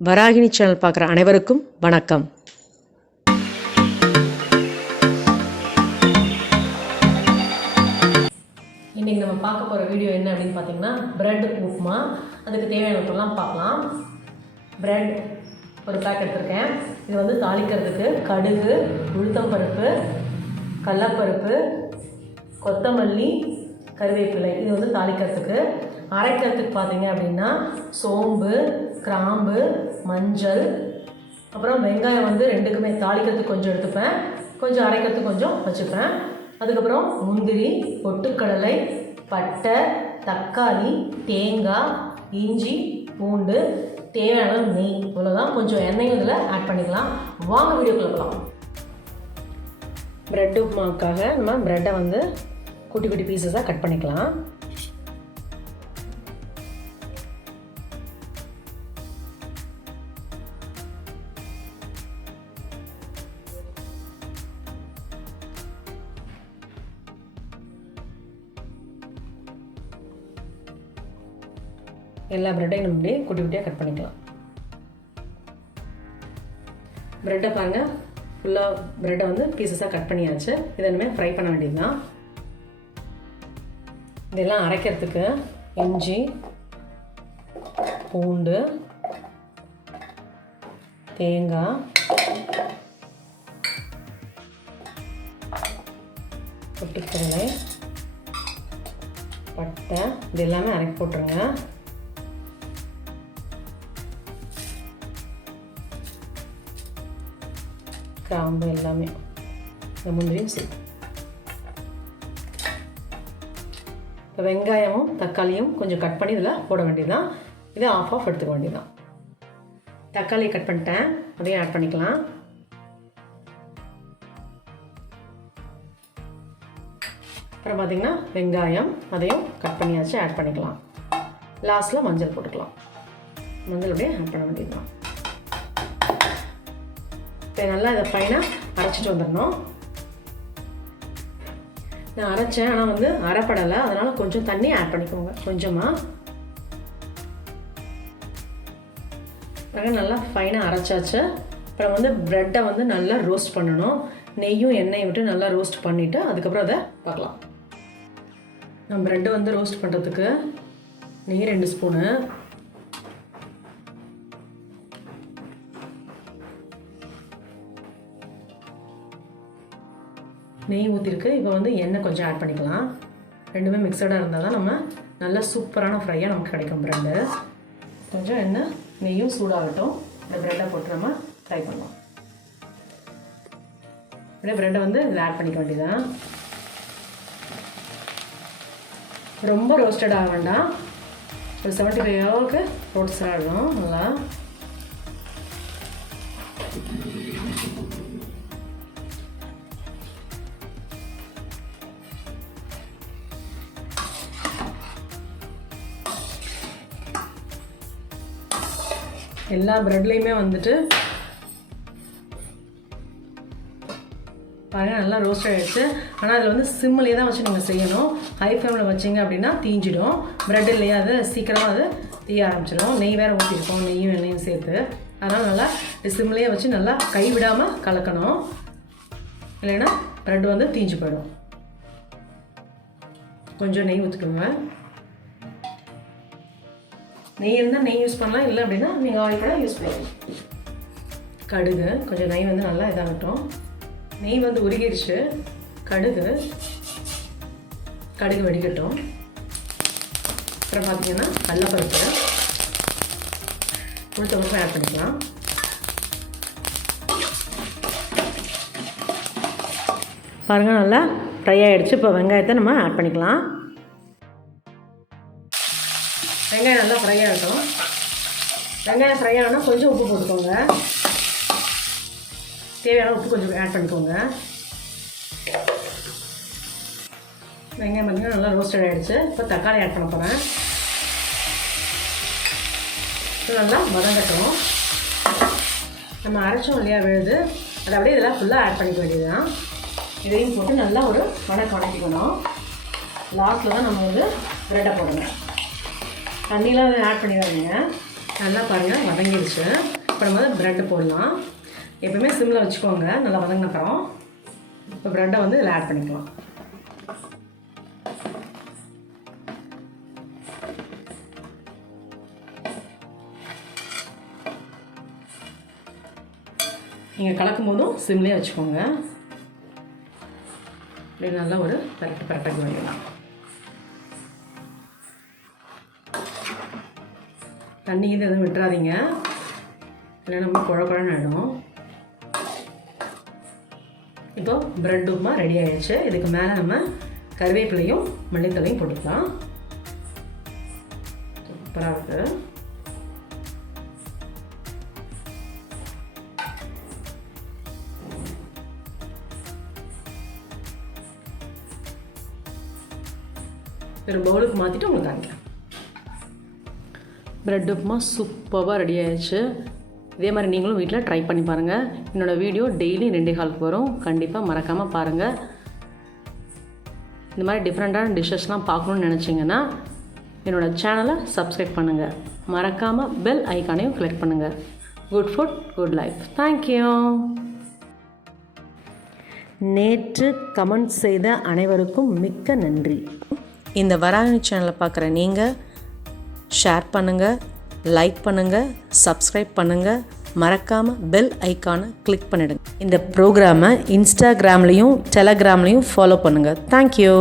Varahini channel பார்க்குற அனைவருக்கும் வணக்கம். இன்றைக்கி நம்ம பார்க்க போகிற வீடியோ என்ன அப்படின்னு பார்த்தீங்கன்னா பிரெட் உப்புமா. அதுக்கு தேவையானதெல்லாம் பார்க்கலாம். பிரெட் ஒரு பேக் எடுத்திருக்கேன். இது வந்து தாளிக்கிறதுக்கு கடுகு, உளுத்தம்பருப்பு, கடலைப்பருப்பு, கொத்தமல்லி, கருவேப்பிலை. இது வந்து தாளிக்கிறதுக்கு. அரைக்கிறதுக்கு பார்த்தீங்க அப்படின்னா சோம்பு, கிராம்பு, மஞ்சள், அப்புறம் வெங்காயம் வந்து ரெண்டுக்குமே தாளிக்கிறதுக்கு கொஞ்சம் எடுத்துப்பேன், கொஞ்சம் அரைக்கிறதுக்கு கொஞ்சம் வச்சுப்பேன். அதுக்கப்புறம் முந்திரி, பொட்டுக்கடலை, பட்டை, தக்காளி, தேங்காய், இஞ்சி, பூண்டு, தேவையான நெய். இவ்வளோதான். கொஞ்சம் எண்ணெயும் இதில் ஆட் பண்ணிக்கலாம். வாங்க வீடியோக்குள்ள போகலாம். ப்ரெட் உப்புமாவுக்காக நம்ம ப்ரெட்டை வந்து குட்டி குட்டி பீசஸாக கட் பண்ணிக்கலாம். எல்லா ப்ரெட்டையும் நம்ம இப்படியே குட்டி குட்டியாக கட் பண்ணிக்கலாம். ப்ரெட்டை பாருங்கள், ஃபுல்லாக ப்ரெட்டை வந்து பீசஸாக கட் பண்ணியாச்சு. இதை இனிமேல் ஃப்ரை பண்ண வேண்டியது தான். இதெல்லாம் அரைக்கிறதுக்கு இஞ்சி, பூண்டு, தேங்காய், பொட்டுக்கடலை, பட்டை, இது எல்லாமே அரைக்க போட்டுருங்க. கிராம்பு எல்லாமே, இந்த முந்திரியும் சேர்த்து. இப்போ வெங்காயமும் தக்காளியும் கொஞ்சம் கட் பண்ணி இதில் போட வேண்டியதுதான். இதை ஆஃப் எடுத்துக்க வேண்டியதுதான். தக்காளியை கட் பண்ணிட்டேன், அதையும் ஆட் பண்ணிக்கலாம். அப்புறம் பார்த்திங்கன்னா வெங்காயம், அதையும் கட் பண்ணியாச்சு, ஆட் பண்ணிக்கலாம். லாஸ்ட்டில் மஞ்சள் போட்டுக்கலாம். மஞ்சள் அப்படியே ஆட் பண்ண வேண்டியதுதான். இப்போ நல்லா இதை ஃபைனாக அரைச்சிட்டு வந்துடணும். நான் அரைச்சேன், ஆனால் வந்து அரைப்படலை, அதனால் கொஞ்சம் தண்ணி ஆட் பண்ணிக்கோங்க கொஞ்சமாக. நல்லா ஃபைனாக அரைச்சாச்சு. அப்புறம் வந்து ப்ரெட்டை வந்து நல்லா ரோஸ்ட் பண்ணணும். நெய்யும் எண்ணெயை விட்டு நல்லா ரோஸ்ட் பண்ணிவிட்டு அதுக்கப்புறம் அதை பார்க்கலாம். நான் ப்ரெட்டை வந்து ரோஸ்ட் பண்ணுறதுக்கு நெய் 2 ஸ்பூனு, நெய் ஊற்றிருக்கு. இப்போ வந்து எண்ணெய் கொஞ்சம் ஆட் பண்ணிக்கலாம். ரெண்டுமே மிக்சடாக இருந்தால் தான் நம்ம நல்லா சூப்பரான ஃப்ரையாக நமக்கு கிடைக்கும் ப்ரெட்டு. கொஞ்சம் எண்ணெய் நெய்யும் சூடாகட்டும். இந்த ப்ரெட்டை போட்டு நம்ம ஃப்ரை பண்ணலாம். அப்படியே ப்ரெட்டை வந்து இதில் ஆட் பண்ணிக்க வேண்டியதான். ரொம்ப ரோஸ்டட் ஆக வேண்டாம். ஒரு 75 அளவுக்கு ரோஸ்ட் ஆகிடும் நல்லா. எல்லா ப்ரெட்லேயுமே வந்துட்டு பாருங்கள் நல்லா ரோஸ்ட் ஆகிடுச்சு. ஆனால் அதில் வந்து சிம்மிலே தான் வச்சு நீங்கள் செய்யணும். ஹை ஃப்ளேமில் வச்சிங்க அப்படின்னா தீஞ்சிடும். ப்ரெட் இல்லையா, அது சீக்கிரமாக அது தீய ஆரம்பிச்சிடும். நெய் வேறு ஊற்றிருக்கோம், நெய்யும் எண்ணெயும் சேர்த்து. அதனால் நல்லா சிம்மிலே வச்சு நல்லா கைவிடாமல் கலக்கணும், இல்லைன்னா ப்ரெட் வந்து தீஞ்சு போயிடும். கொஞ்சம் நெய் ஊற்றிக்கோங்க. நெய் இருந்தால் நெய் யூஸ் பண்ணலாம், இல்லை அப்படின்னா நீங்கள் ஆயில் கூட யூஸ் பண்ணலாம். கடுகு கொஞ்சம் நெய் வந்து நல்லா இதாகட்டும். நெய் வந்து உருகிடுச்சு. கடுகு வெடிக்கட்டும். அப்புறம் பார்த்தீங்கன்னா கடலைப்பருப்பு, உளுத்தம்பருப்பு ஆட் பண்ணிக்கலாம். பாருங்கள் நல்லா ஃப்ரை ஆகிடுச்சு. இப்போ வெங்காயத்தை நம்ம ஆட் பண்ணிக்கலாம். வெங்காயம் நல்லா ஃப்ரை ஆகட்டும். வெங்காயம் ஃப்ரை ஆகணும். கொஞ்சம் உப்பு போட்டுக்கோங்க. தேவையான உப்பு கொஞ்சம் ஆட் பண்ணிக்கோங்க. வெங்காயம் பார்த்தீங்கன்னா நல்லா ரோஸ்டட் ஆகிடுச்சு. இப்போ தக்காளி ஆட் பண்ண போகிறேன். இப்போ நல்லா வதங்கட்டும். நம்ம அரைச்சோம் இல்லையா விழுது, அதை அப்படியே இதெல்லாம் ஃபுல்லாக ஆட் பண்ணிக்க வேண்டியது தான். இதையும் போட்டு நல்லா ஒரு வதக்கிக்கணும். லாஸ்ட்டில் தான் நம்ம வந்து ப்ரெட்டை போடணும். தண்ணியெலாம் ஆட் பண்ணிடாதீங்க. நல்லா பாருங்கள் வதங்கிடுச்சு. இப்போ நம்ம ப்ரெட்டு போடலாம். எப்பவுமே சிம்மில் வச்சுக்கோங்க. நல்லா வதங்கினப்புறம் இப்போ ப்ரெட்டை வந்து இதில் ஆட் பண்ணிக்கலாம். நீங்கள் கலக்கும் போதும் சிம்லேயே வச்சுக்கோங்க. இப்படி நல்லா ஒரு பரட்டக்கு வைக்கலாம். தண்ணி இது எதுவும் விட்டுறாதீங்க, இல்லை நம்ம குழன்னு ஆகிடும். இப்போ பிரெட் உப்புமா ரெடி ஆகிடுச்சு. இதுக்கு மேலே நம்ம கருவேப்பிலையும் மல்லித்தலையும் போட்டுக்கலாம். சூப்பராக இருக்குது. ஒரு பவுலுக்கு மாற்றிட்டு உங்களுக்கு காமிக்கலாம். ப்ரெட் உப்புமா சூப்பராக ரெடி ஆகிடுச்சு. இதே மாதிரி நீங்களும் வீட்டில் ட்ரை பண்ணி பாருங்கள். என்னோடய வீடியோ டெய்லி 2:15 வரும். கண்டிப்பாக மறக்காமல் பாருங்கள். இந்த மாதிரி டிஃப்ரெண்ட்டான டிஷ்ஷஸ்லாம் பார்க்கணுன்னு நினச்சிங்கன்னா என்னோடய சேனலை சப்ஸ்கிரைப் பண்ணுங்கள். மறக்காமல் பெல் ஐக்கானையும் கிளிக் பண்ணுங்கள். Good food good life. Thank you. நேற்று கமெண்ட் செய்த அனைவருக்கும் மிக்க நன்றி. இந்த வராகினி சேனலை பார்க்குற நீங்கள் ஷேர் பண்ணுங்கள், லைக் பண்ணுங்கள், சப்ஸ்கிரைப் பண்ணுங்கள். மறக்காமல் பெல் ஐக்கானை கிளிக் பண்ணிடுங்க. இந்த ப்ரோக்ராமை இன்ஸ்டாகிராம்லேயும் டெலகிராம்லேயும் ஃபாலோ பண்ணுங்கள். தேங்க்யூ.